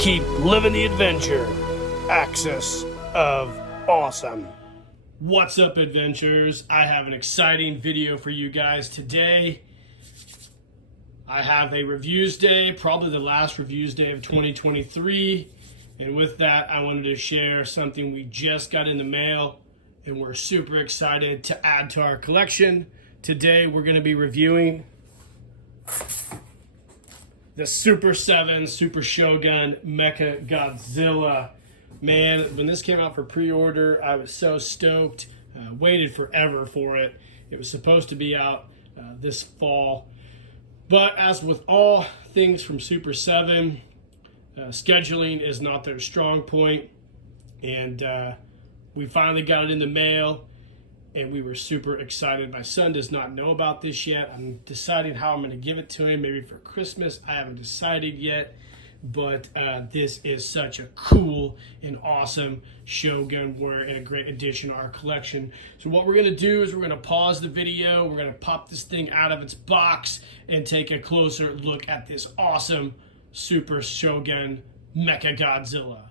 Keep living the adventure. Axis of Awesome. What's up, adventurers? I have an exciting video for you guys today. I have a reviews day, probably the last reviews day of 2023. And with that, I wanted to share something we just got in the mail and we're super excited to add to our collection. Today, we're going to be reviewing the SUPER7 Super Shogun Mecha Godzilla. Man, when this came out for pre-order, I was so stoked. Waited forever for it. It was supposed to be out this fall. But as with all things from SUPER7, scheduling is not their strong point. And we finally got it in the mail. And we were super excited. My son does not know about this yet. I'm deciding how I'm going to give it to him, maybe for Christmas. I haven't decided yet, but this is such a cool and awesome Shogun warrior and a great addition to our collection. So what we're going to do is we're going to pause the video. We're going to pop this thing out of its box and take a closer look at this awesome Super Shogun Mecha Godzilla.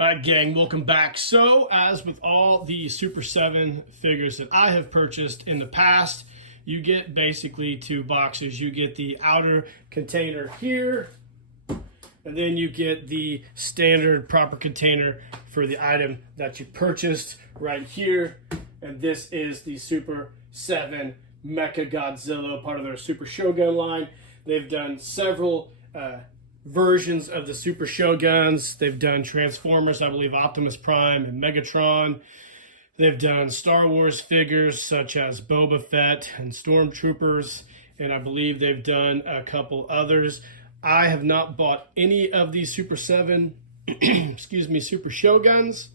Alright, gang, welcome back. So, as with all the SUPER7 figures that I have purchased in the past, you get basically two boxes. You get the outer container here, and then you get the standard proper container for the item that you purchased right here. And this is the SUPER7 Mecha Godzilla, part of their Super Shogun line. They've done several versions of the Super Shoguns. They've done Transformers, I believe Optimus Prime and Megatron. They've done Star Wars figures such as Boba Fett and Stormtroopers, and I believe they've done a couple others. I have not bought any of these SUPER7 Super Shoguns.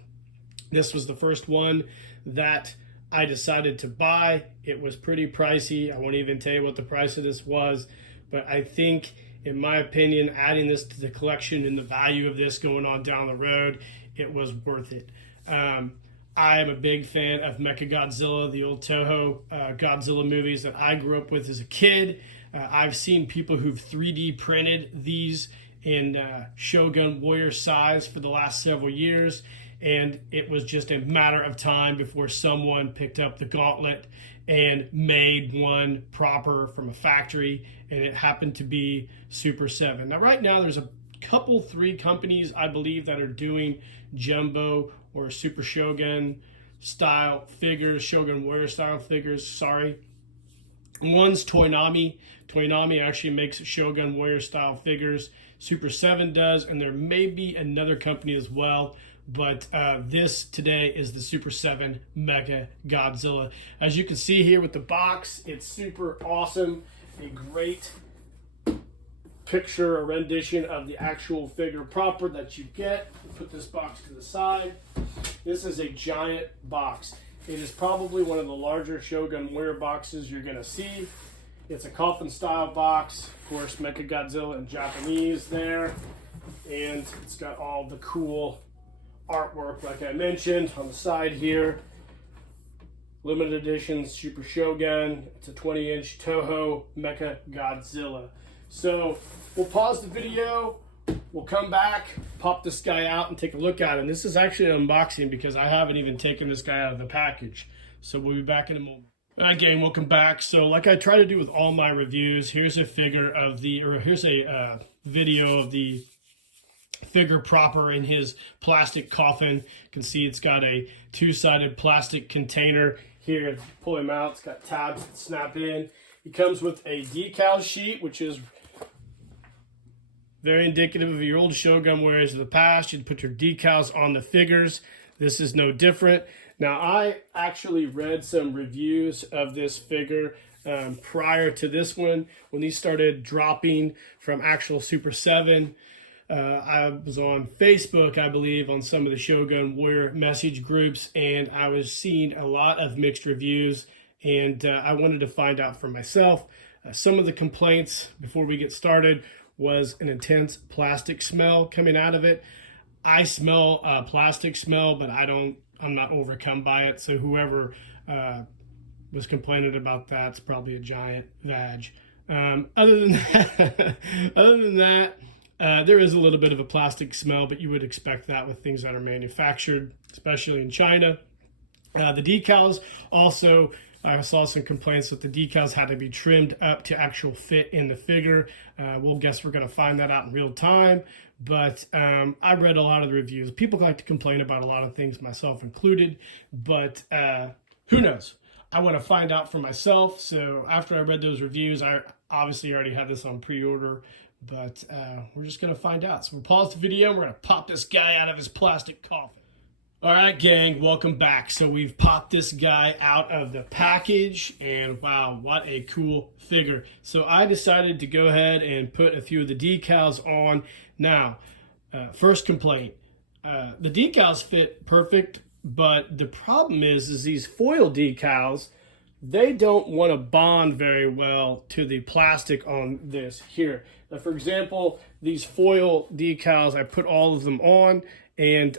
This was the first one that I decided to buy. It was pretty pricey. I won't even tell you what the price of this was, but I think, in my opinion, adding this to the collection and the value of this going on down the road, it was worth it. I am a big fan of Mecha Godzilla, the old Toho Godzilla movies that I grew up with as a kid. I've seen people who've 3D printed these in Shogun warrior size for the last several years, and it was just a matter of time before someone picked up the gauntlet and made one proper from a factory, and it happened to be SUPER7. Now, right now, there's a couple, 3 companies, I believe, that are doing jumbo or Super Shogun style figures, Shogun warrior style figures, sorry. One's Toynami. Toynami actually makes Shogun warrior style figures. SUPER7 does, and there may be another company as well. But this today is the SUPER7 Mecha Godzilla. As you can see here with the box, it's super awesome. A great picture or rendition of the actual figure proper that you get. Put this box to the side. This is a giant box. It is probably one of the larger Shogun warrior boxes you're going to see. It's a coffin style box. Of course, Mecha Godzilla in Japanese there. And it's got all the cool artwork, like I mentioned, on the side here. Limited edition Super Shogun. It's a 20-inch Toho Mecha Godzilla. So we'll pause the video. We'll come back, pop this guy out, and take a look at him. This is actually an unboxing because I haven't even taken this guy out of the package. So we'll be back in a moment. Again, welcome back. So like I try to do with all my reviews, here's a figure of the, or here's a video of the figure proper in his plastic coffin. You can see it's got a 2-sided plastic container here. Pull him out, it's got tabs that snap in. He comes with a decal sheet, which is very indicative of your old Shogun warriors of the past. You'd put your decals on the figures. This is no different. Now, I actually read some reviews of this figure prior to this one, when these started dropping from actual SUPER7. I was on Facebook, I believe, on some of the Shogun warrior message groups, and I was seeing a lot of mixed reviews, and I wanted to find out for myself. Some of the complaints before we get started was an intense plastic smell coming out of it. I smell plastic smell, but I'm not overcome by it. So whoever was complaining about that's probably a giant vag. Other than that, There is a little bit of a plastic smell, but you would expect that with things that are manufactured, especially in China. The decals also, I saw some complaints that the decals had to be trimmed up to actual fit in the figure. We'll guess we're going to find that out in real time. But I read a lot of the reviews. People like to complain about a lot of things, myself included. But who knows? I want to find out for myself. So after I read those reviews, I obviously already had this on pre-order. But we're just going to find out. So we'll pause the video. We're going to pop this guy out of his plastic coffin. All right, gang, welcome back. So we've popped this guy out of the package, and wow, what a cool figure. So I decided to go ahead and put a few of the decals on. Now, first complaint, the decals fit perfect, but the problem is these foil decals, they don't want to bond very well to the plastic on this here. Now, for example, these foil decals, I put all of them on, and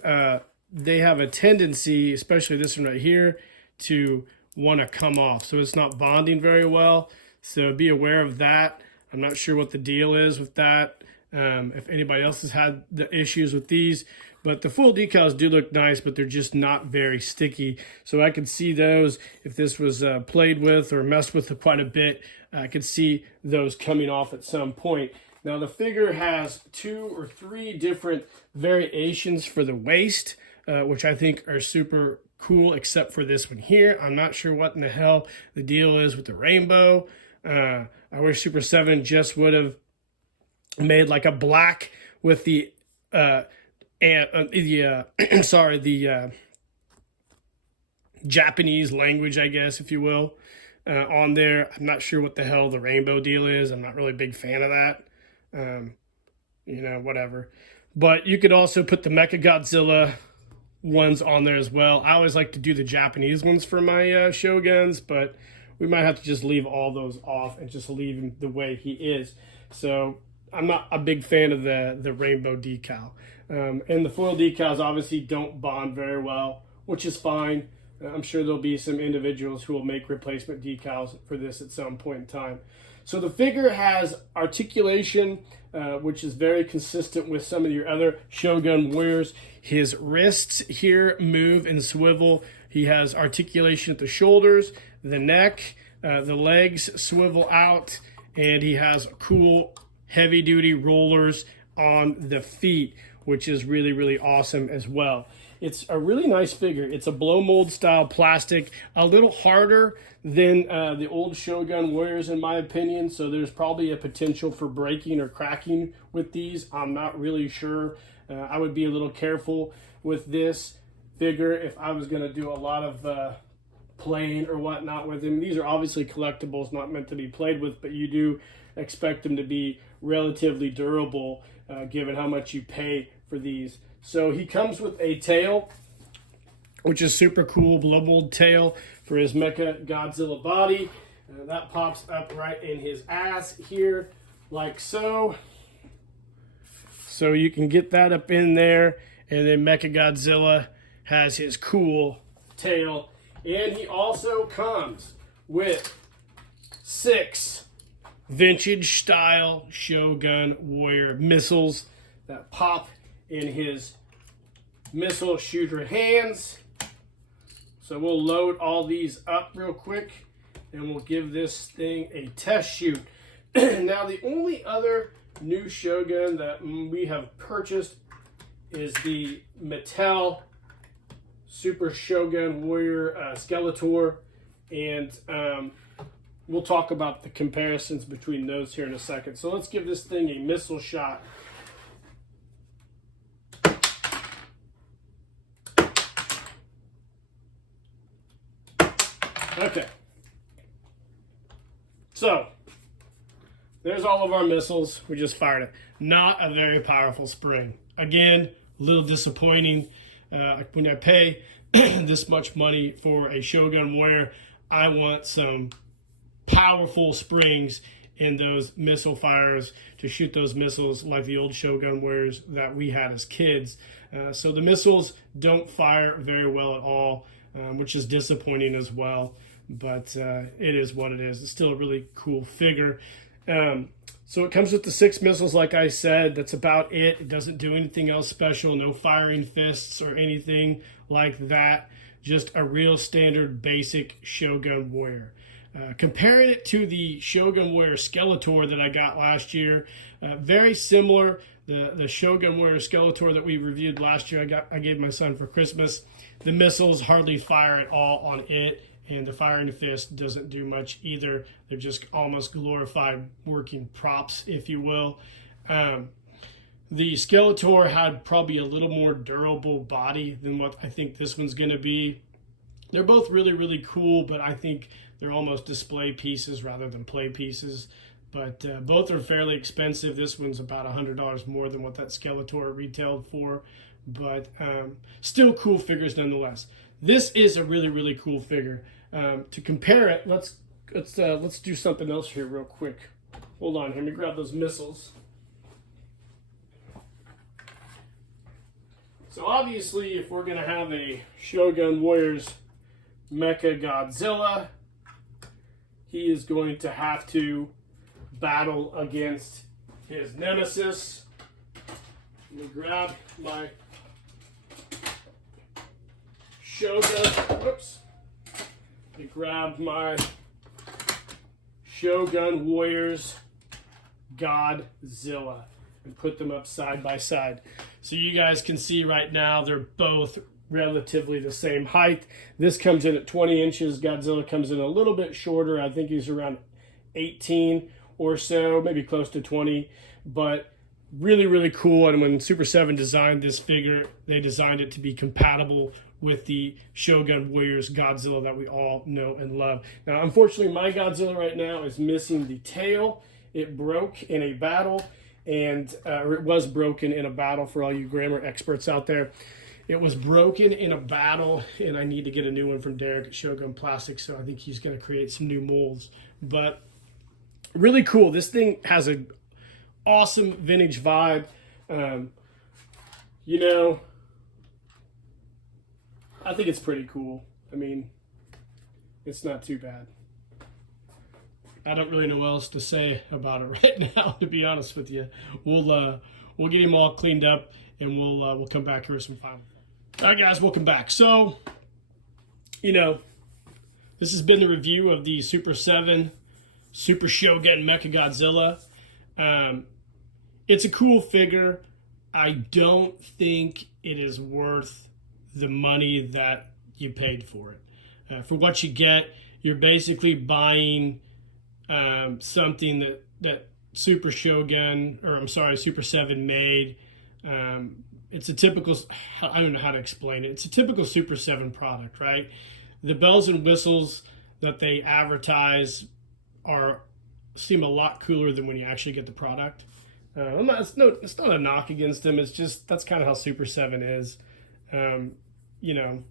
they have a tendency, especially this one right here, to want to come off. So it's not bonding very well. So be aware of that. I'm not sure what the deal is with that. If anybody else has had the issues with these. But the full decals do look nice, but they're just not very sticky. So I could see those, if this was played with or messed with quite a bit, I could see those coming off at some point. Now the figure has 2 or 3 different variations for the waist, which I think are super cool, except for this one here. I'm not sure what in the hell the deal is with the rainbow. I wish SUPER7 just would have made like a black with the Japanese language, I guess, if you will, on there. I'm not sure what the hell the rainbow deal is. I'm not really a big fan of that. You know, whatever. But you could also put the Mecha Godzilla ones on there as well. I always like to do the Japanese ones for my Shoguns, but we might have to just leave all those off and just leave him the way he is. So I'm not a big fan of the rainbow decal. And the foil decals obviously don't bond very well, which is fine. I'm sure there'll be some individuals who will make replacement decals for this at some point in time. So the figure has articulation, which is very consistent with some of your other Shogun warriors. His wrists here move and swivel. He has articulation at the shoulders, the neck, the legs swivel out, and he has cool heavy-duty rollers on the feet, which is really, really awesome as well. It's a really nice figure. It's a blow mold style plastic, a little harder than the old Shogun warriors in my opinion, so there's probably a potential for breaking or cracking with these. I'm not really sure. I would be a little careful with this figure if I was going to do a lot of playing or whatnot with him. These are obviously collectibles, not meant to be played with, but you do expect them to be relatively durable given how much you pay for these. So he comes with a tail, which is super cool, blow mold tail for his Mecha Godzilla body. That pops up right in his ass here, like so. So you can get that up in there, and then Mecha Godzilla has his cool tail. And he also comes with 6 vintage style Shogun Warrior missiles that pop in his missile shooter hands. So we'll load all these up real quick and we'll give this thing a test shoot. Now the only other new Shogun that we have purchased is the Mattel Super Shogun Warrior Skeletor, and we'll talk about the comparisons between those here in a second. So let's give this thing a missile shot. Okay. So there's all of our missiles. We just fired it. Not a very powerful spring. Again, a little disappointing. When I pay this much money for a Shogun Warrior, I want some powerful springs in those missile fires to shoot those missiles like the old Shogun Warriors that we had as kids. So the missiles don't fire very well at all, which is disappointing as well. But it is what it is. It's still a really cool figure. So it comes with the 6 missiles, like I said. That's about it. It doesn't do anything else special. No firing fists or anything like that. Just a real standard basic Shogun Warrior. Comparing it to the Shogun Warrior Skeletor that I got last year, very similar. The Shogun Warrior Skeletor that we reviewed last year, I gave my son for Christmas. The missiles hardly fire at all on it, and the firing fist doesn't do much either. They're just almost glorified working props, if you will. The Skeletor had probably a little more durable body than what I think this one's going to be. They're both really, really cool, but I think they're almost display pieces rather than play pieces. But both are fairly expensive. This one's about $100 more than what that Skeletor retailed for. But still cool figures nonetheless. This is a really, really cool figure. To compare it, let's do something else here real quick. Hold on, let me grab those missiles. So obviously, if we're going to have a Shogun Warriors Mecha Godzilla, he is going to have to battle against his nemesis. Let me grab my Shogun. Whoops. Let me grab my Shogun Warriors Godzilla and put them up side by side. So you guys can see right now they're both relatively the same height. This comes in at 20 inches. Godzilla comes in a little bit shorter. I think he's around 18 or so, maybe close to 20, but really, really cool. And when Super7 designed this figure, they designed it to be compatible with the Shogun Warriors Godzilla that we all know and love. Now, unfortunately, my Godzilla right now is missing the tail. It broke in a battle, and or it was broken in a battle for all you grammar experts out there. It was broken in a battle, and I need to get a new one from Derek at Shogun Plastics, so I think he's going to create some new molds. But really cool. This thing has an awesome vintage vibe. You know, I think it's pretty cool. I mean, it's not too bad. I don't really know what else to say about it right now, to be honest with you. We'll get him all cleaned up, and we'll come back here with some final. All right, guys, welcome back. So, you know, this has been the review of the Super7 Super Shogun Mecha Godzilla. It's a cool figure. I don't think it is worth the money that you paid for it. For what you get, you're basically buying something that Super Shogun, or I'm sorry, Super7 made. It's a typical, I don't know how to explain it. It's a typical Super7 product, right? The bells and whistles that they advertise seem a lot cooler than when you actually get the product. It's not a knock against them. It's just, that's kind of how Super7 is. You know,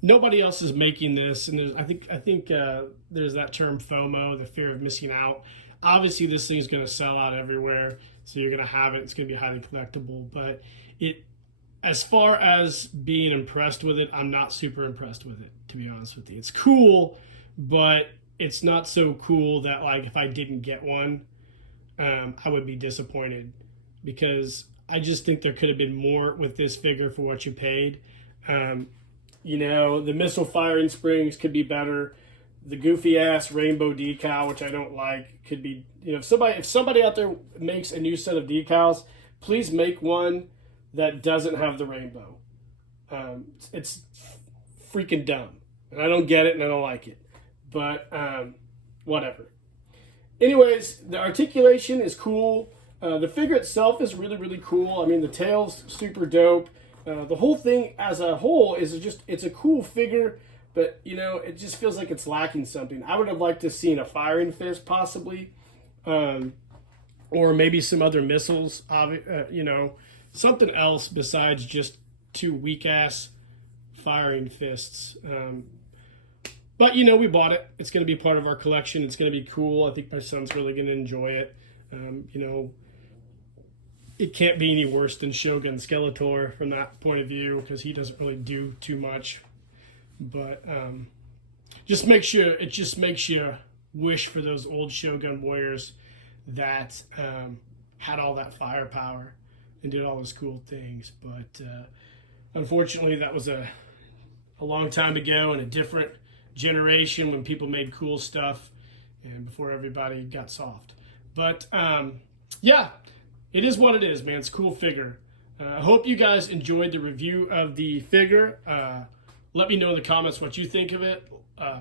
nobody else is making this, and I think there's that term FOMO, the fear of missing out. Obviously, this thing is going to sell out everywhere, so you're going to have it. It's going to be highly collectible. But as far as being impressed with it, I'm not super impressed with it, to be honest with you. It's cool, but it's not so cool that, like, if I didn't get one, I would be disappointed, because I just think there could have been more with this figure for what you paid. You know, the missile firing springs could be better. The goofy ass rainbow decal, which I don't like, could be, you know, if somebody out there makes a new set of decals, please make one that doesn't have the rainbow. It's freaking dumb, and I don't get it, and I don't like it. But whatever. Anyways, the articulation is cool. The figure itself is really, really cool. I mean, the tail's super dope. The whole thing as a whole is it's a cool figure, but, you know, it just feels like it's lacking something. I would have liked to have seen a firing fist, possibly, or maybe some other missiles, you know, something else besides just two weak-ass firing fists. But, you know, we bought it. It's going to be part of our collection. It's going to be cool. I think my son's really going to enjoy it. You know, it can't be any worse than Shogun Skeletor from that point of view, because he doesn't really do too much. But it just makes you wish for those old Shogun Warriors that had all that firepower and did all those cool things. But unfortunately, that was a long time ago in a different generation when people made cool stuff and before everybody got soft. But yeah, it is what it is, man. It's a cool figure. I hope you guys enjoyed the review of the figure. Let me know in the comments what you think of it.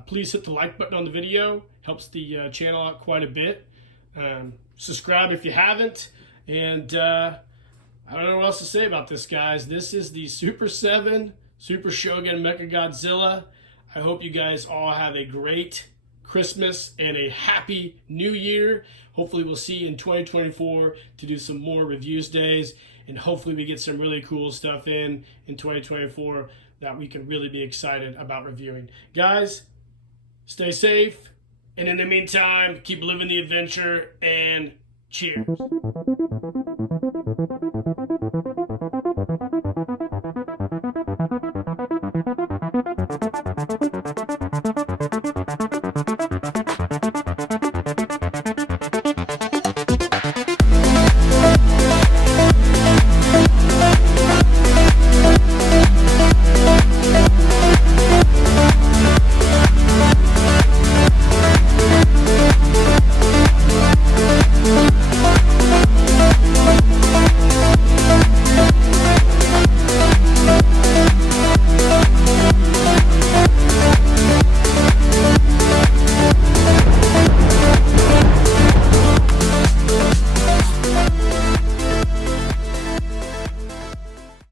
Please hit the like button on the video. Helps the channel out quite a bit. Subscribe if you haven't. And I don't know what else to say about this, guys. This is the SUPER7 Super Shogun Mecha Godzilla. I hope you guys all have a great Christmas and a happy new year. Hopefully we'll see you in 2024 to do some more reviews days, and hopefully we get some really cool stuff in 2024 that we can really be excited about reviewing. Guys, stay safe, and in the meantime, keep living the adventure, and cheers.